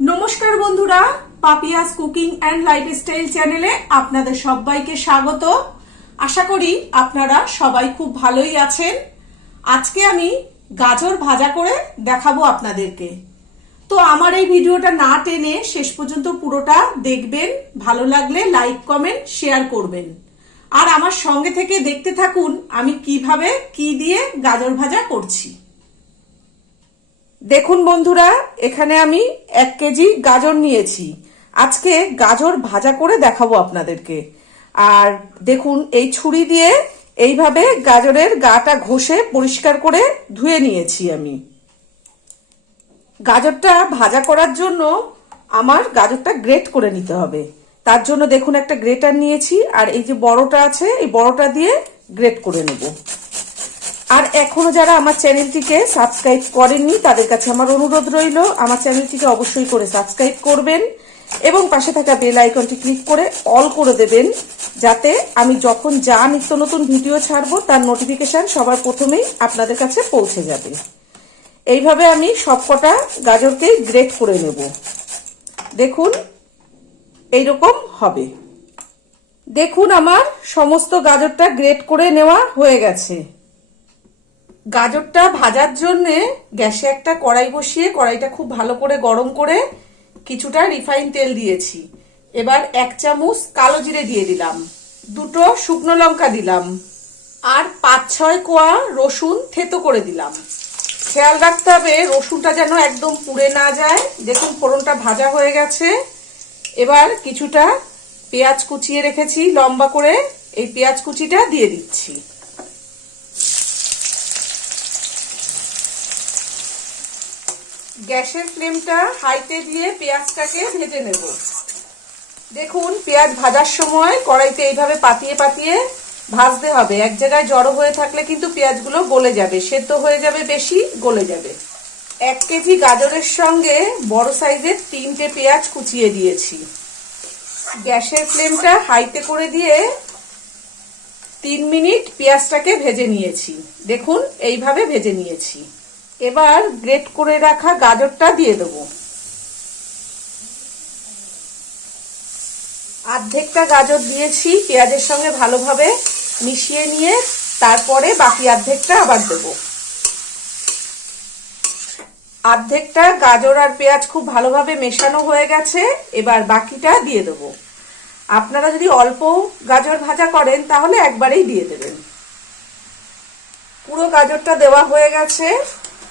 নমস্কার বন্ধুরা, Papiya's cooking and lifestyle চ্যানেলে আপনাদের সবাইকে স্বাগত। আশা করি আপনারা সবাই খুব ভালোই আছেন। আজকে আমি গাজর ভাজা করে দেখাবো আপনাদেরকে। তো আমার এই ভিডিওটা না টেনে শেষ পর্যন্ত পুরোটা দেখবেন, ভালো লাগলে লাইক, কমেন্ট, শেয়ার করবেন। আর আমার সঙ্গে থেকে দেখতে থাকুন আমি কীভাবে কি দিয়ে গাজর ভাজা করছি। দেখুন বন্ধুরা, এখানে আমি এক কেজি গাজর নিয়েছি। আজকে গাজর ভাজা করে দেখাবো আপনাদেরকে। আর দেখুন, এই ছুরি দিয়ে এইভাবে গাজরের গাটা ঘষে পরিষ্কার করে ধুয়ে নিয়েছি আমি। গাজরটা ভাজা করার জন্য আমার গাজরটা গ্রেট করে নিতে হবে। তার জন্য দেখুন, একটা গ্রেটার নিয়েছি, আর এই যে বড়টা আছে, এই বড়টা দিয়ে গ্রেট করে নেব। আর এখনও যারা আমার চ্যানেলটিকে সাবস্ক্রাইব করেননি, তাদের কাছে আমার অনুরোধ রইল, আমার চ্যানেলটিকে অবশ্যই করে সাবস্ক্রাইব করবেন এবং পাশে থাকা বেল আইকনটি ক্লিক করে অল করে দেবেন, যাতে আমি যখন যা নিত্য নতুন ভিডিও ছাড়ব, তার নোটিফিকেশন সবার প্রথমেই আপনাদের কাছে পৌঁছে যাবে। এইভাবে আমি সবকটা গাজরকে গ্রেট করে নেব। দেখুন, এইরকম হবে। দেখুন, আমার সমস্ত গাজরটা গ্রেট করে নেওয়া হয়ে গেছে। গাজরটা ভাজার জন্যে গ্যাসে একটা কড়াই বসিয়ে কড়াইটা খুব ভালো করে গরম করে কিছুটা রিফাইন তেল দিয়েছি। এবার এক চামচ কালো জিরে দিয়ে দিলাম। দুটো শুকনো লঙ্কা দিলাম। আর পাঁচ ছয় কোয়া রসুন থেতো করে দিলাম। খেয়াল রাখতে হবে রসুনটা যেন একদম পুড়ে না যায়। দেখুন ফোড়নটা ভাজা হয়ে গেছে। এবার কিছুটা পেঁয়াজ কুচিয়ে রেখেছি। লম্বা করে এই পেঁয়াজ কুচিটা দিয়ে দিচ্ছি। গ্যাসের ফ্লেমটা হাইতে দিয়ে পেঁয়াজটাকে ভেজে নেব। দেখুন, পেঁয়াজ ভাজার সময় কড়াইতে এইভাবে পাতিয়ে পাতিয়ে ভাজতে হবে। এক জায়গায় জড়ো হয়ে থাকলে কিন্তু পেঁয়াজগুলো গলে যাবে, সেদ্ধ হয়ে যাবে, বেশি গলে যাবে। এক কেজি গাজরের সঙ্গে বড় সাইজের তিনটে পেঁয়াজ কুচিয়ে দিয়েছি। গ্যাসের ফ্লেমটা হাইতে করে দিয়ে তিন মিনিট পেঁয়াজটাকে ভেজে নিয়েছি। দেখুন, এইভাবে ভেজে নিয়েছি। এবার গ্রেট করে রাখা গাজরটা দিয়ে দেব। আর্ধেকটা গাজর দিয়েছি, পেঁয়াজের সঙ্গে ভালোভাবে মিশিয়ে নিয়ে তারপরে বাকি অর্ধেকটা আবার দেব। অর্ধেকটা গাজর আর পেঁয়াজ খুব ভালোভাবে মেশানো হয়ে গেছে, এবার বাকিটা দিয়ে দেব। আপনারা যদি অল্প গাজর ভাজা করেন, তাহলে একবারেই দিয়ে দেবেন। পুরো গাজরটা দেওয়া হয়ে গেছে।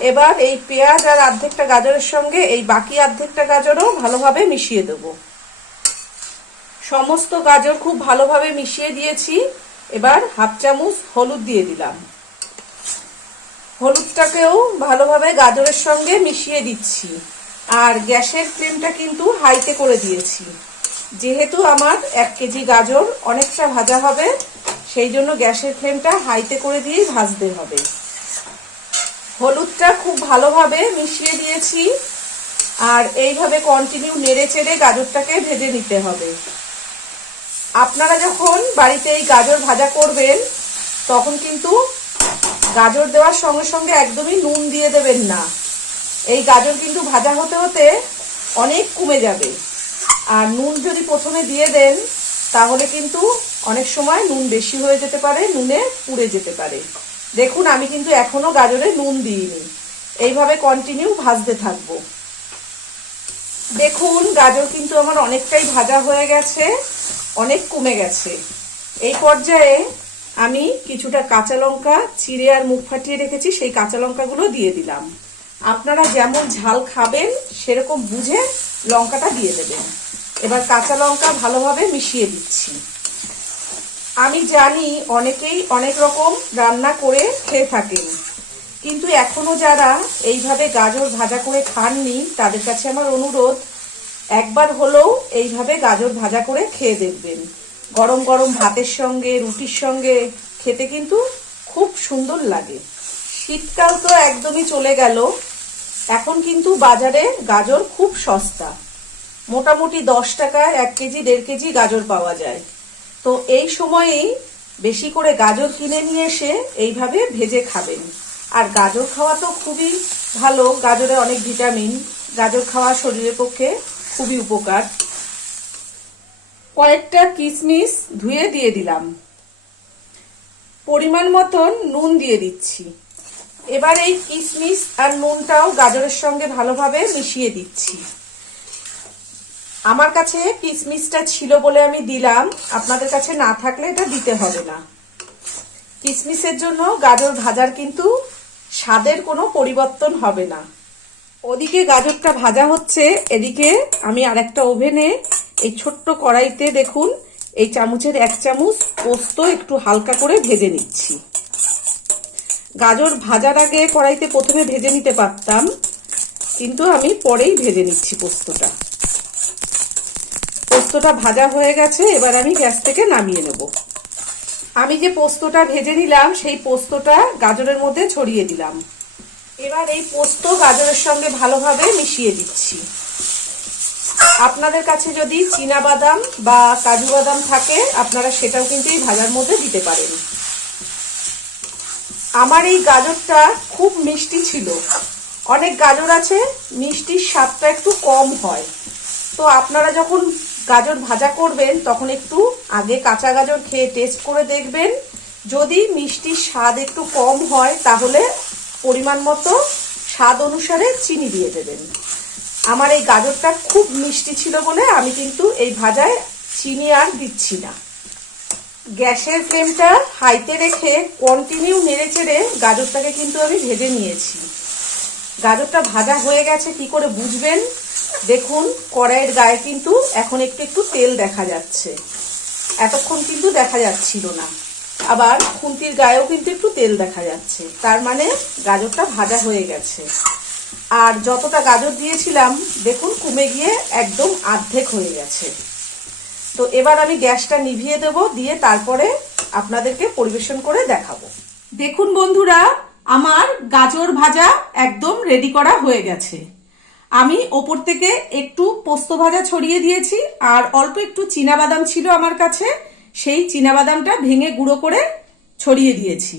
এবার এই পেঁয়াজ আর অর্ধেকটা গাজরের সঙ্গে এই বাকি অর্ধেকটা গাজরও ভালোভাবে মিশিয়ে দেব। সমস্ত গাজর খুব ভালোভাবে মিশিয়ে দিয়েছি। এবার হাফ চামচ হলুদ দিয়ে দিলাম। হলুদটাকেও ভালোভাবে গাজরের সঙ্গে মিশিয়ে দিচ্ছি। আর গ্যাসের ফ্লেমটা কিন্তু হাইতে করে দিয়েছি। যেহেতু আমার এক কেজি গাজর অনেকটা ভাজা হবে, সেই জন্য গ্যাসের ফ্লেমটা হাইতে করে দিয়েই ভাজতে হবে। হলুদটা খুব ভালোভাবে মিশিয়ে দিয়েছি। আর এইভাবে কন্টিনিউ নেড়ে চেড়ে গাজরটাকে ভেজে নিতে হবে। আপনারা যখন বাড়িতে এই গাজর ভাজা করবেন, তখন কিন্তু গাজর দেওয়ার সঙ্গে সঙ্গে একদমই নুন দিয়ে দেবেন না। এই গাজর কিন্তু ভাজা হতে হতে অনেক কমে যাবে। আর নুন যদি প্রথমে দিয়ে দেন, তাহলে কিন্তু অনেক সময় নুন বেশি হয়ে যেতে পারে, নুনে পুড়ে যেতে পারে। দেখুন, আমি কিন্তু এখনও গাজরে নুন দিইনি। এইভাবে কন্টিনিউ ভাজতে থাকব। দেখুন, গাজর কিন্তু আমার অনেকটাই ভাজা হয়ে গেছে, অনেক কমে গেছে। এই পর্যায়ে আমি কিছুটা কাঁচা লঙ্কা চিড়ে আর মুখ ফাটিয়ে রেখেছি, সেই কাঁচা লঙ্কাগুলো দিয়ে দিলাম। আপনারা যেমন ঝাল খাবেন, সেরকম বুঝে লঙ্কাটা দিয়ে দেবেন। এবার কাঁচা লঙ্কা ভালোভাবে মিশিয়ে দিচ্ছি। আমি জানি অনেকেই অনেক রকম রান্না করে খেয়ে থাকেন, কিন্তু এখনও যারা এইভাবে গাজর ভাজা করে খাননি, তাদের কাছে আমার অনুরোধ, একবার হলেও এইভাবে গাজর ভাজা করে খেয়ে দেখবেন। গরম গরম ভাতের সঙ্গে, রুটির সঙ্গে খেতে কিন্তু খুব সুন্দর লাগে। শীতকাল তো একদমই চলে গেল, এখন কিন্তু বাজারে গাজর খুব সস্তা। মোটামুটি দশ টাকায় এক কেজি, দেড় কেজি গাজর পাওয়া যায়। তো এই সময়েই বেশি করে গাজর কিনে নিয়ে এসে এইভাবে ভেজে খাবেন। আর গাজর খাওয়া তো খুবই ভালো, গাজরে অনেক ভিটামিন। গাজর খাওয়া শরীরের পক্ষে খুবই উপকার। কয়েকটা কিশমিশ ধুয়ে দিয়ে দিলাম। পরিমাণ মতন নুন দিয়ে দিচ্ছি। এবার এই কিশমিশ আর নুনটাও গাজরের সঙ্গে ভালোভাবে মিশিয়ে দিচ্ছি। আমার কাছে কিশমিশটা ছিল বলে আমি দিলাম। আপনাদের কাছে না থাকলে এটা দিতে হবে না। কিশমিশের জন্য গাজর ভাজার কিন্তু স্বাদের কোনো পরিবর্তন হবে না। ওদিকে গাজরটা ভাজা হচ্ছে, এদিকে আমি আরেকটা ওভেনে এই ছোট্ট কড়াইতে দেখুন, এই চামচের এক চামচ পোস্ত একটু হালকা করে ভেজে নিচ্ছি। গাজর ভাজার আগে কড়াইতে প্রথমে ভেজে নিতে পারতাম, কিন্তু আমি পরেই ভেজে নিচ্ছি পোস্তটা। পোস্তটা ভাজা হয়ে গেছে, এবার আমি গ্যাস থেকে নামিয়ে নেব। আমি যে পোস্তটা ভেজে নিলাম, সেই পোস্তটা গাজরের মধ্যে ছড়িয়ে দিলাম। এবার এই পোস্ত গাজরের সঙ্গে ভালোভাবে মিশিয়ে দিচ্ছি। আপনাদের কাছে যদি চীনা বাদাম বা কাজু বাদাম থাকে, আপনারা সেটাও কিন্তু এই ভাজার মধ্যে দিতে পারেন। আমার এই গাজরটা খুব মিষ্টি ছিল। অনেক গাজর আছে, মিষ্টির স্বাদটা একটু কম হয়। তো আপনারা যখন গাজর ভাজা করবেন, তখন একটু আগে কাঁচা গাজর খেয়ে টেস্ট করে দেখবেন। যদি মিষ্টির স্বাদ একটু কম হয়, তাহলে পরিমাণ মতো স্বাদ অনুসারে চিনি দিয়ে দেবেন। আমার এই গাজরটা খুব মিষ্টি ছিল বলে আমি কিন্তু এই ভাজায় চিনি আর দিচ্ছি না। গ্যাসের ফ্লেমটা হাইতে রেখে কন্টিনিউ নেড়ে চেড়ে গাজরটাকে কিন্তু আমি ভেজে নিয়েছি। গাজরটা ভাজা হয়ে গেছে, কি করে বুঝবেন? দেখুন, কড়াইয়ের গায়ে কিন্তু এখন একটু একটু তেল দেখা যাচ্ছে। এতক্ষণ কিন্তু দেখা যাচ্ছিল না। আবার খুন্তির গায়েও কিন্তু একটু তেল দেখা যাচ্ছে। তার মানে গাজরটা ভাজা হয়ে গেছে। আর যতটা গাজর দিয়েছিলাম, দেখুন, কমে গিয়ে একদম আর্ধেক হয়ে গেছে। তো এবার আমি গ্যাসটা নিভিয়ে দেব, দিয়ে তারপরে আপনাদেরকে পরিবেশন করে দেখাবো। দেখুন বন্ধুরা, আমার গাজর ভাজা একদম রেডি করা হয়ে গেছে। আমি ওপর থেকে একটু পোস্ত ভাজা ছড়িয়ে দিয়েছি, আর অল্প একটু বাদাম ছিল আমার কাছে, সেই বাদামটা ভেঙে গুঁড়ো করে ছড়িয়ে দিয়েছি।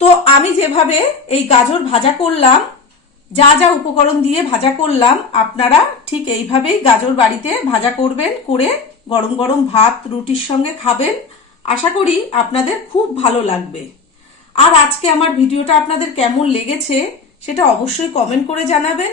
তো আমি যেভাবে এই গাজর ভাজা করলাম, যা যা উপকরণ দিয়ে ভাজা করলাম, আপনারা ঠিক এইভাবেই গাজর বাড়িতে ভাজা করবেন, করে গরম গরম ভাত, রুটির সঙ্গে খাবেন। আশা করি আপনাদের খুব ভালো লাগবে। আর আজকে আমার ভিডিওটা আপনাদের কেমন লেগেছে, সেটা অবশ্যই কমেন্ট করে জানাবেন।